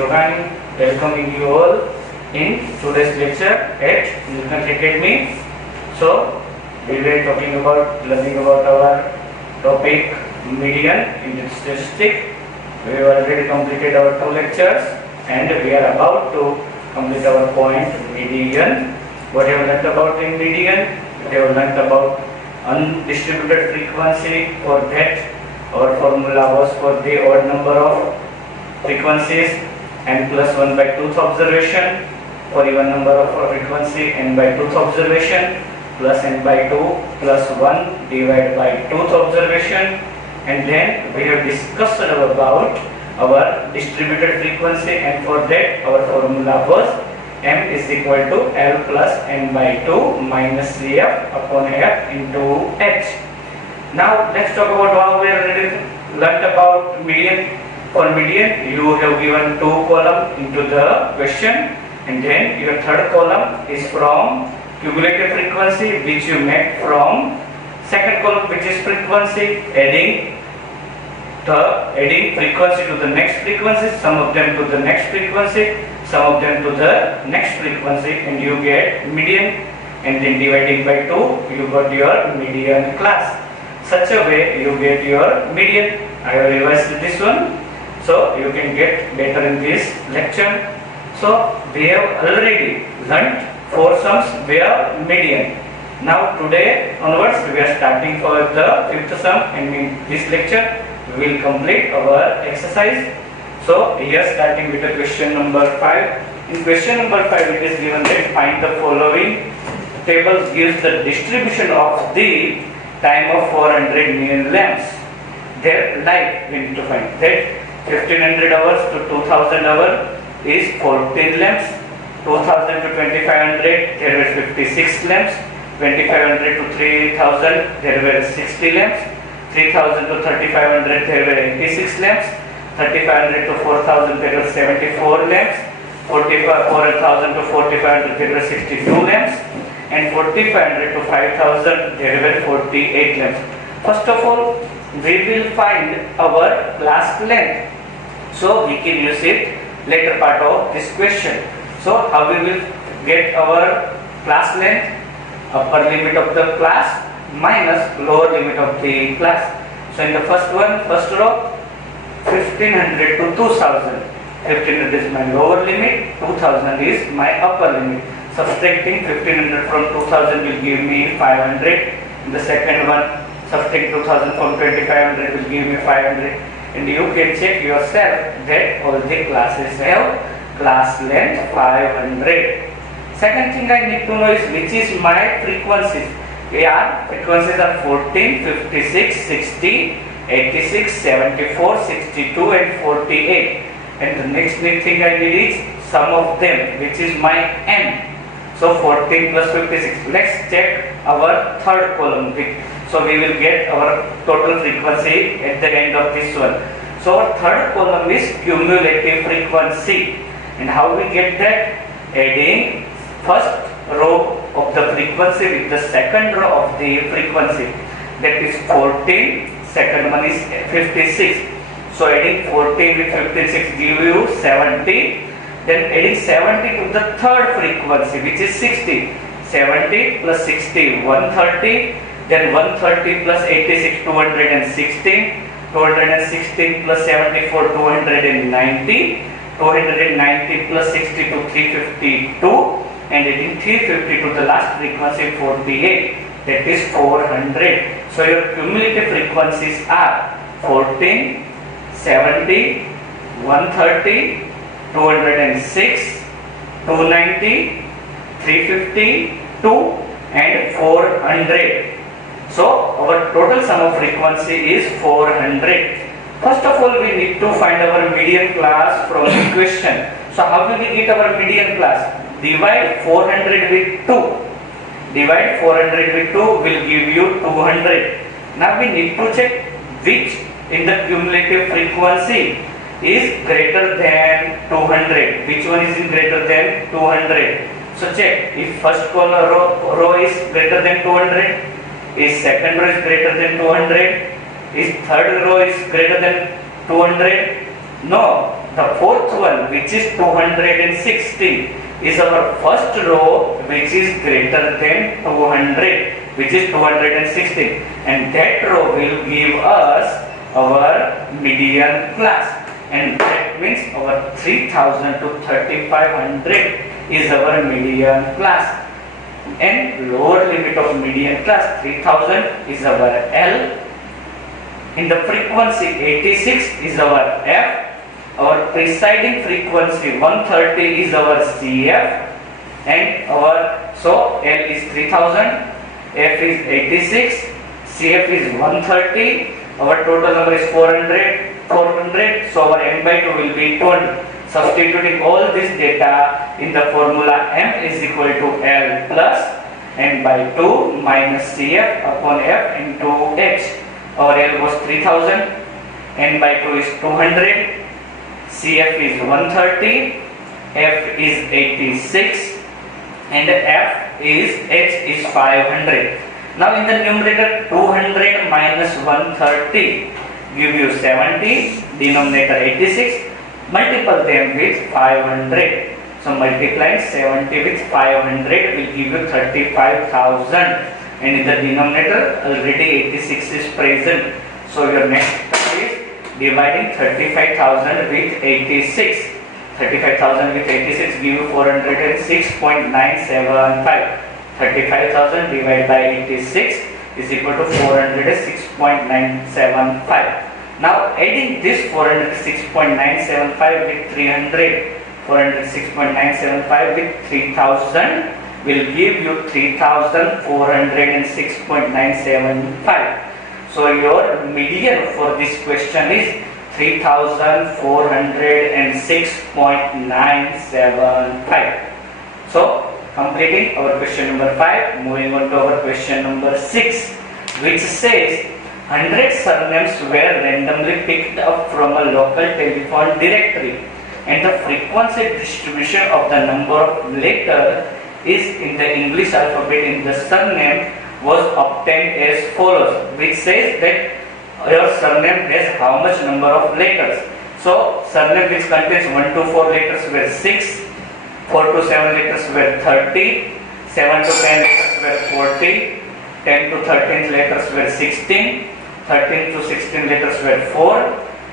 Jogani, welcoming you all in today's lecture at Newton Academy. So, we were learning about our topic median in statistics. We have already completed our 2 lectures and we are about to complete our point median. What have we learnt about in median? We have learnt about undistributed frequency. For that, our formula was for the odd number of frequencies n plus 1 by 2th observation. For even number of frequency n by 2th observation plus n by 2 plus 1 divided by 2th observation. And then we have discussed about our distributed frequency, and for that our formula was m is equal to L plus n by 2 minus Cf upon F into h. Now let's talk about how we have learnt about median. For median, you have given 2 columns into the question, and then your third column is from cumulative frequency, which you make from second column, which is frequency, adding frequency to the next frequency, some of them to the next frequency, some of them to the next frequency, and you get median, and then dividing by 2 you got your median class. Such a way you get your median. I have revised this one so you can get better in this lecture. So we have already learnt 4 sums via median. Now today onwards we are starting for the 5th sum, and in this lecture we will complete our exercise. So here starting with the question number 5. In question number 5 it is given that find the following. Table gives the distribution of the time of 400 million lamps. Their life we need to find that 1500 hours to 2000 hours is 14 lamps, 2000 to 2500 there were 56 lamps, 2500 to 3000 there were 60 lamps, 3000 to 3500 there were 86 lamps, 3500 to 4000 there were 74 lamps, 4000 to 4500 there were 62 lamps, and 4500 to 5000 there were 48 lamps. First of all, we will find our class length, so we can use it later part of this question. So how we will get our class length? Upper limit of the class minus lower limit of the class. So in the first row, 1500 to 2000. 1500 is my lower limit, 2000 is my upper limit. Subtracting 1500 from 2000 will give me 500. In the second one, subtract 2000 from 2500 will give me 500. And you can check yourself that all the classes have class length 500. Second thing I need to know is which is my frequencies. Frequencies are 14, 56, 60, 86, 74, 62 and 48. And the next thing I need is sum of them, which is my n. So 14 plus 56. Let's check our third column. So we will get our total frequency at the end of this one. So our third column is cumulative frequency. And how we get that? Adding first row of the frequency with the second row of the frequency. That is 14. Second one is 56. So adding 14 with 56 give you 70. Then adding 70 to the third frequency, which is 60. 70 plus 60, 130. Then 130 plus 86, 216. 216 plus 74, 290. 290 plus 62, 352. And adding 350 to the last frequency, 48. That is 400. So your cumulative frequencies are 14, 70, 130, 206, 290, 352 and 400. So our total sum of frequency is 400. First of all, we need to find our median class from the question. So how will we get our median class? Divide 400 with 2. Divide 400 with 2 will give you 200. Now we need to check which in the cumulative frequency is greater than 200. Which one is greater than 200? So check if first row is greater than 200, is second row is greater than 200, is third row is greater than 200. No, The fourth one, which is 260, is our first row which is greater than 200, which is 260, and that row will give us our median class, and that means our 3000 to 3500 is our median class, and lower limit of median class 3000 is our L. In the frequency 86 is our F. Our presiding frequency 130 is our CF, and our L is 3000, F is 86, CF is 130, our total number is 400, so our n by 2 will be 200. Substituting all this data in the formula, m is equal to L plus n by 2 minus CF upon F into H. Our L was 3000, n by 2 is 200, CF is 130, F is 86, and H is 500. Now in the numerator, 200 minus 130 give you 70, denominator 86, multiply them with 500. So multiplying 70 with 500 will give you 35,000, and in the denominator already 86 is present. So your next step is dividing 35,000 with 86. 35,000 with 86 give you 406.975. 35,000 divided by 86 is equal to 406.975. Now adding this 406.975 with 300, 406.975 with 3000 will give you 3406.975. So your median for this question is 3406.975. So completing our question number 5, moving on to our question number 6, which says 100 surnames were randomly picked up from a local telephone directory, and the frequency distribution of the number of letters is in the English alphabet in the surname was obtained as follows, which says that your surname has how much number of letters. So surname which contains 1 to 4 letters were 6, 4 to 7 letters were 30, 7 to 10 letters were 40, 10 to 13 letters were 16, 13 to 16 letters were 4,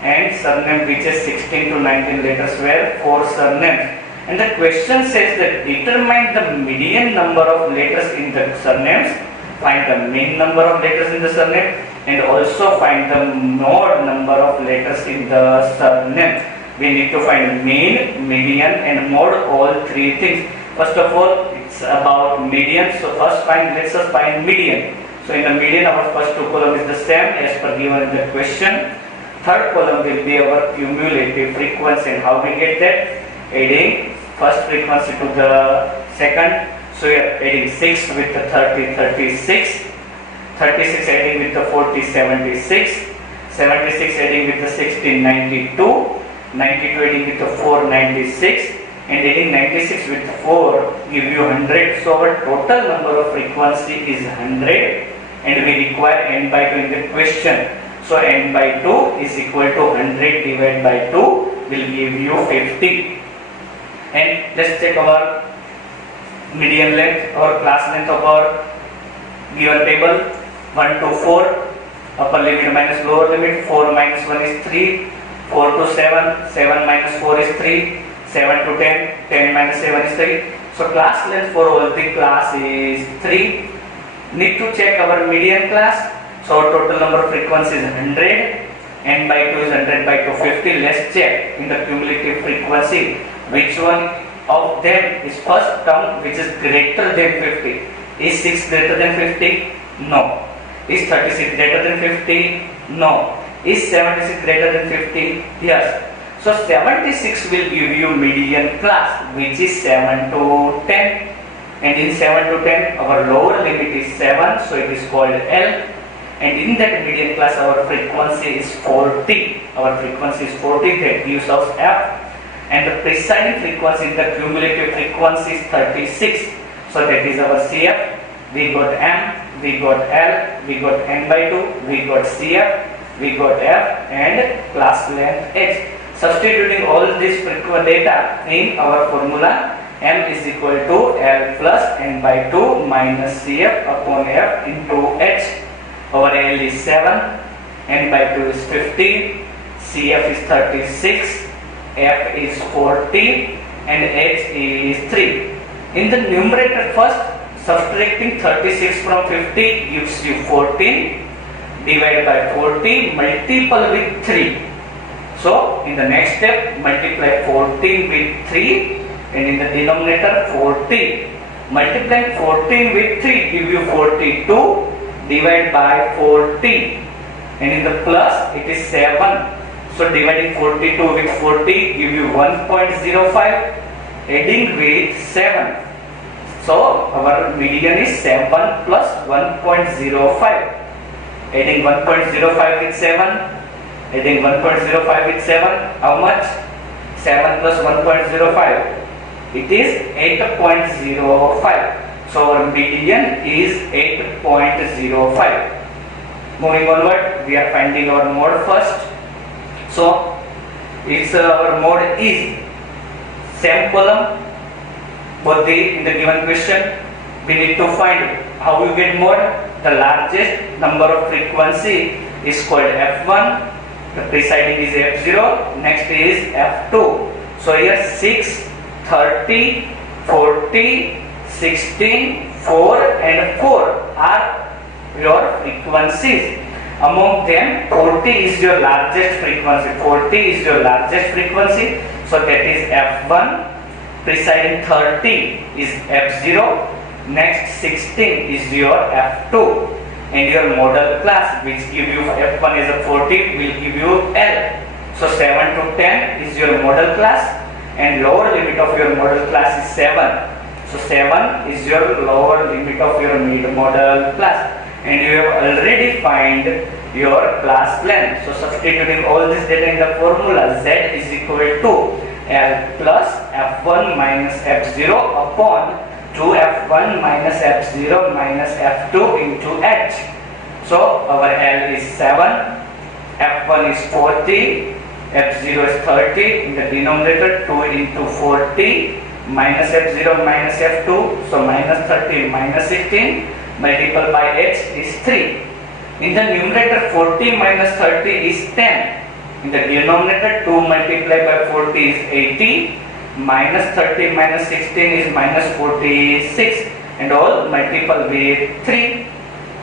and surname which is 16 to 19 letters were 4 surnames. And the question says that determine the median number of letters in the surnames, find the mean number of letters in the surname, and also find the mode number of letters in the surname. We need to find mean, median, and mode, all three things. First of all, it's about median. So first let's just find median. So in the median, our first two columns is the same as per given in the question. Third column will be our cumulative frequency, and how we get that? Adding first frequency to the second. So we are adding 6 with the 30, 36, 36 adding with the 40, 76, 76 adding with the 16, 92, 92 adding with the 4, 96, and adding 96 with 4 give you 100. So our total number of frequency is 100, and we require n by 2 in the question. So n by 2 is equal to 100 divided by 2 will give you 50. And let's check our median length or class length of our given table. 1 to 4, upper limit minus lower limit, 4 minus 1 is 3, 4 to 7, 7 minus 4 is 3, 7 to 10, 10 minus 7 is 3. So class length for all the class is 3. Need to check our median class. So our total number of frequency is 100, n by 2 is 100 by 250. Let's check in the cumulative frequency which one of them is first term which is greater than 50. Is 6 greater than 50? No. Is 36 greater than 50? No. Is 76 greater than 50? Yes. So 76 will give you median class, which is 7 to 10. And in 7 to 10, our lower limit is 7, so it is called L. And in that median class, our frequency is 40. Our frequency is 40, that gives us F. And the presiding frequency, the cumulative frequency is 36. So that is our CF. We got M, we got L, we got N by 2, we got CF, we got F, and class length H. substituting all this frequent data in our formula, m is equal to L plus n by 2 minus Cf upon F into H. Our L is 7, n by 2 is 15, Cf is 36, F is 40 and H is 3. In the numerator first, subtracting 36 from 50 gives you 14, divided by 40, multiple with 3. So in the next step, multiply 14 with 3 and in the denominator 40. Multiplying 14 with 3 give you 42, divide by 40 and in the plus it is 7. So dividing 42 with 40 give you 1.05, adding with 7. So our median is 7 plus 1.05. Adding 1.05 with 7. Adding 1.05 with 7, how much? 7 plus 1.05. It is 8.05. So our median is 8.05. Moving onward, we are finding our mode first. So it's our mode is same column, both in the given question. We need to find how you get mode. The largest number of frequency is called F1. The preceding is F0, next is F2. So here 6, 30, 40, 16, 4 and 4 are your frequencies. Among them 40 is your largest frequency. 40 is your largest frequency. So that is F1. Preceding 30 is F0. Next 16 is your F2. And your model class, which give you F1 is a 40, will give you L. So 7 to 10 is your model class and lower limit of your model class is 7. So 7 is your lower limit of your model class and you have already find your class length. So substituting all this data in the formula, Z is equal to L plus F1 minus F0 upon 2F1 minus F0 minus F2 into H. So our L is 7, F1 is 40, F0 is 30, in the denominator 2 into 40 minus F0 minus F2, so minus 30 minus 16 multiplied by H is 3. In the numerator 40 minus 30 is 10, in the denominator 2 multiplied by 40 is 80, minus 30 minus 16 is minus 46 and all multiple with 3.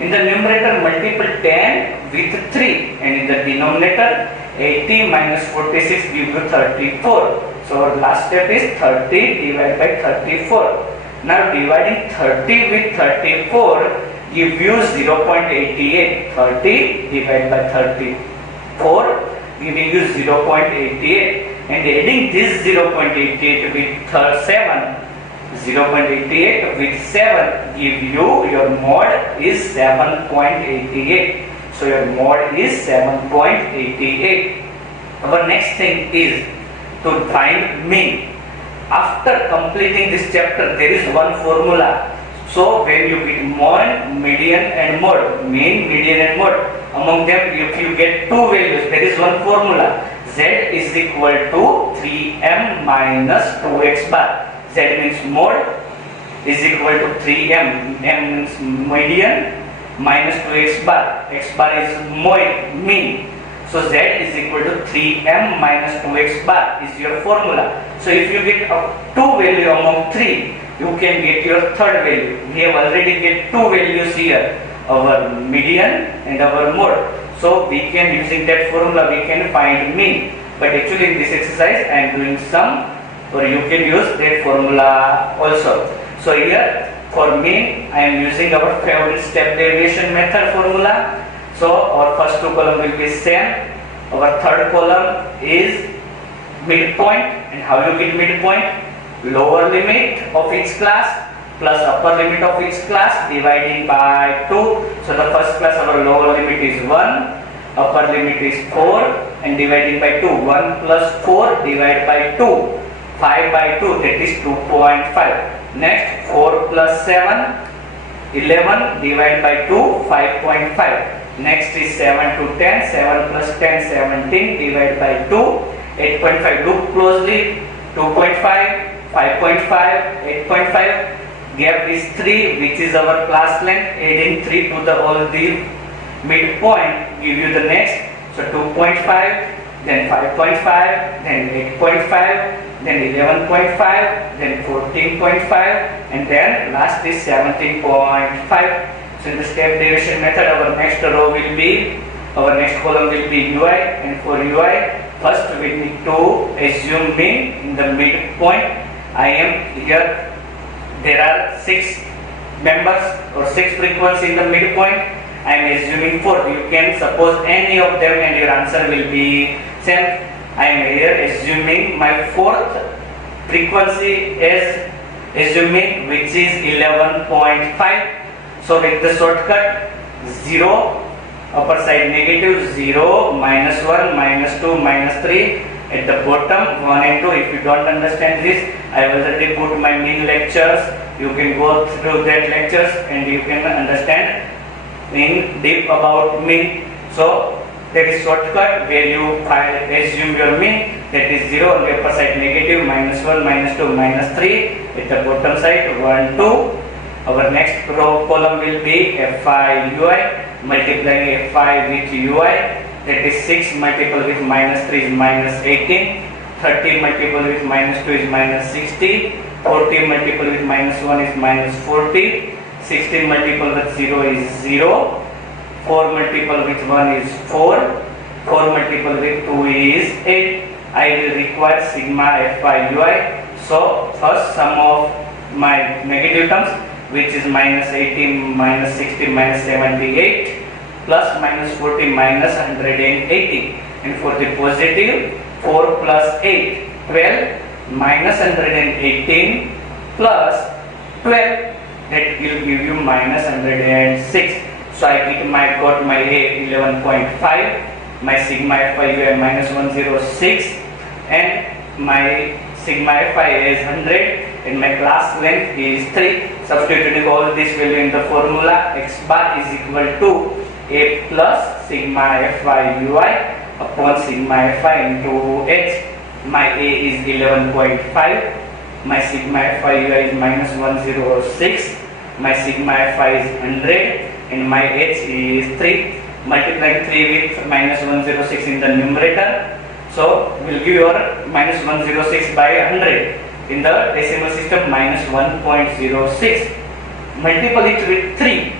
In the numerator multiple 10 with 3 and in the denominator 80 minus 46 gives you 34. So our last step is 30 divided by 34. Now dividing 30 with 34 gives you 0.88. 30 divided by 34 giving you 0.88. And adding this 0.88 with 7, 0.88 with 7 give you your mode is 7.88. So your mode is 7.88. Our next thing is to find mean. After completing this chapter, there is one formula. So when you get mean, median and mode, mean, median and mode, among them if you get two values, there is one formula. Z is equal to 3m minus 2x bar. Z means mode is equal to 3m. M means median minus 2x bar. X bar is mean. So Z is equal to 3m minus 2x bar is your formula. So if you get two value among three, you can get your third value. We have already get two values here, our median and our mode. So we can, using that formula, we can find mean. But actually in this exercise I am doing sum, or you can use that formula also. So here for mean I am using our favorite step deviation method formula. So our first two column will be same. Our third column is midpoint. And how you get midpoint? Lower limit of each class plus upper limit of each class dividing by 2. So the first class our lower limit is 1, upper limit is 4 and dividing by 2. 1 plus 4 divided by 2. 5 by 2, that is 2.5. Next 4 plus 7, 11 divided by 2, 5.5. Next is 7 to 10, 7 plus 10, 17 divided by 2 8.5. Look closely. 2.5, 5.5, 8.5. Gap is 3, which is our class length. Adding 3 to the all the midpoint give you the next. So 2.5, then 5.5, then 8.5, then 11.5, then 14.5, and then last is 17.5. So in the step deviation method, our next row will be, our next column will be UI, and for UI, first we need to assume mean in the midpoint. I am here. There are 6 members or 6 frequencies in the midpoint. I am assuming 4. You can suppose any of them and your answer will be same. I am here assuming my 4th frequency is assuming which is 11.5. So with the shortcut 0, upper side negative, 0, minus 1, minus 2, minus 3. At the bottom 1 and 2. If you don't understand this, I have already put my mean lectures. You can go through that lectures and you can understand in deep about mean. So that is shortcut where you assume your mean, that is 0 on the upper side negative, minus 1, minus 2, minus 3. At the bottom side 1, 2. Our next row column will be Fi UI, multiplying Fi with UI. That is 6 multiple with minus 3 is minus 18. 30 multiple with minus 2 is minus 60. 40 multiple with minus 1 is minus 40. 16 multiple with 0 is 0. 4 multiple with 1 is 4. 4 multiple with 2 is 8. I will require sigma Fi UI. So first sum of my negative terms, which is minus 18, minus 60, minus 78, plus minus 40, minus 180. And for the positive, 4 plus 8, 12, minus 118 plus 12, that will give you minus 106. So I got my A 11.5, my sigma Fi UI minus 106, and my sigma Fi is 100, and my class length is 3. Substituting all this value in the formula, x bar is equal to A plus sigma Fi UI upon sigma Fi into h. My A is 11.5, my sigma Fi UI is minus 106, my sigma Fi is 100, and my h is 3. Multiplying 3 with minus 106 in the numerator, so we'll give your minus 106 by 100. In the decimal system, minus 1.06. Multiple it with 3.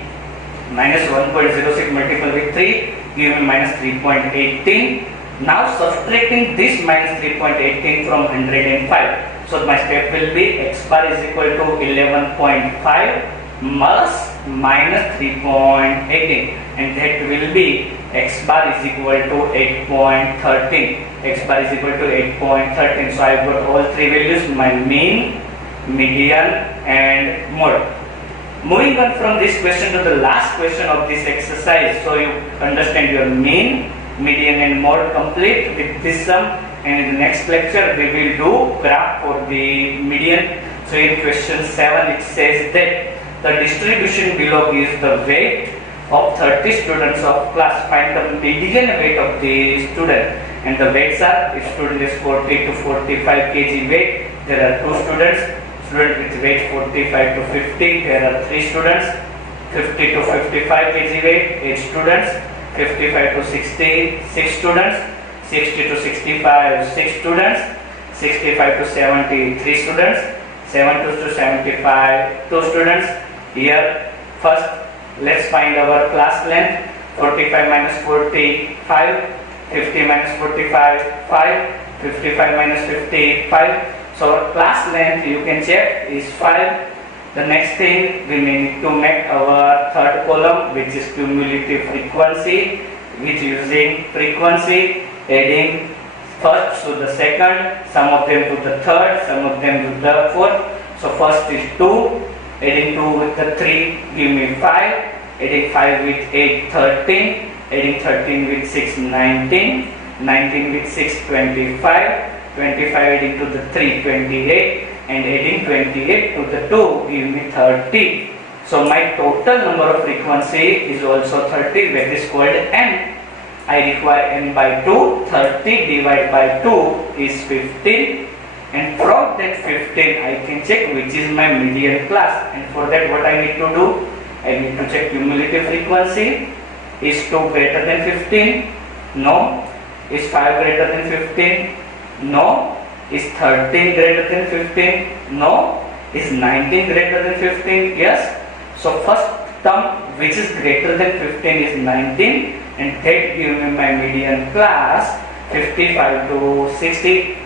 Minus 1.06 multiple with 3 give me minus 3.18. Now subtracting this minus 3.18 from 105. So my step will be x bar is equal to 11.5 plus minus 3.18, and that will be x bar is equal to 8.13. X bar is equal to 8.13. So I got all 3 values, my mean, median, and mode. Moving on from this question to the last question of this exercise, so you understand your mean, median, and mode complete with this sum. And in the next lecture we will do graph for the median. So in question 7 it says that the distribution below gives the weight of 30 students of class. Find the median weight of the student, and the weights are, if student is 40 to 45 kg weight, there are 2 students. Student with weight 45 to 50, there are 3 students. 50 to 55 kg weight, 8 students. 55 to 60, 6 students. 60 to 65, 6 students. 65 to 70, 3 students. 70 to 75, 2 students. Here first let's find our class length. 45 minus 45, 50 minus 45, 5, 55 minus 55. So our class length you can check is 5. The next thing we need to make our third column, which is cumulative frequency, which using frequency adding first to the second, some of them to the third, some of them to the fourth. So first is 2, adding 2 with the 3 give me 5, adding 5 with 8 13, adding 13 with 6 19, 19 with 6 25, 25 adding to the 3 28, and adding 28 to the 2 give me 30. So my total number of frequency is also 30, that is called n. I require n by 2. 30 divided by 2 is 15. And from that 15 I can check which is my median class. And for that what I need to do? I need to check cumulative frequency. Is 2 greater than 15? No. Is 5 greater than 15? No. Is 13 greater than 15? No. Is 19 greater than 15? Yes. So first term which is greater than 15 is 19, and that gives me my median class 55 to 60,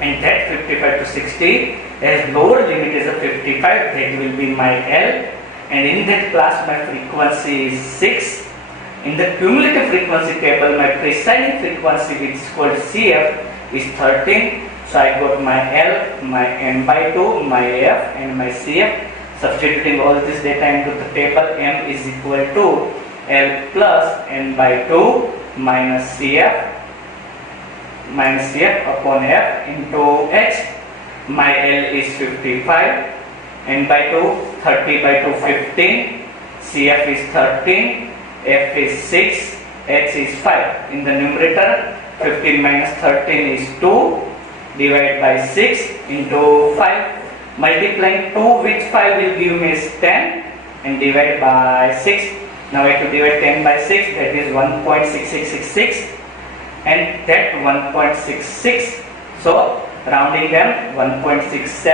and that 55 to 60 as lower limit is a 55, that will be my L, and in that class my frequency is 6. In the cumulative frequency table my preceding frequency which is called CF is 13. So I got my L, my M by 2, my F and my CF. Substituting all this data into the table, M is equal to L plus N by 2 minus CF upon F into H. My L is 55, N by 2, 30 by 2, 15, CF is 13, F is 6, H is 5. In the numerator, 15 minus 13 is 2, divided by 6 into 5. Multiplying 2 with 5 will give me is 10, and divide by 6. Now I have to divide 10 by 6, that is 1.6666, and that 1.66. So rounding them 1.67,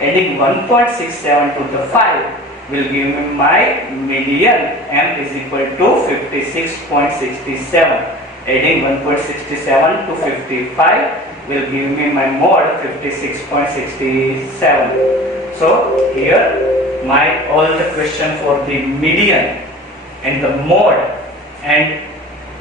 adding 1.67 to the 5 will give me my median. M is equal to 56.67. Adding 1.67 to 55 will give me my mode 56.67. So here my all the question for the median and the mode and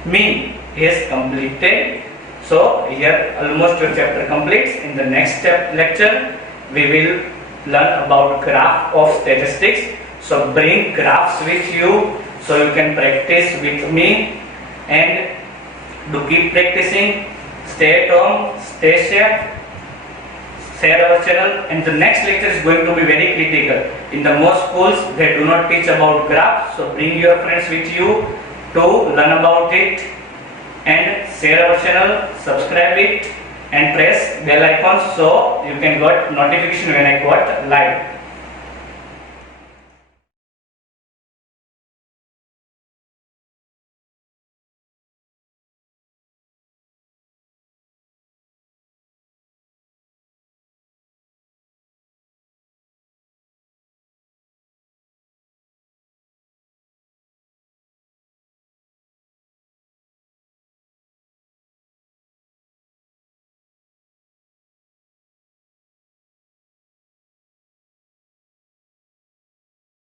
mean is completed. So here almost your chapter completes. In the next lecture we will learn about graph of statistics. So bring graphs with you so you can practice with me, and do keep practicing. Stay at home, stay safe, share our channel, and the next lecture is going to be very critical. In the most schools they do not teach about graphs, so bring your friends with you to learn about it, and share our channel, subscribe it and press bell icon so you can get notification when I got live.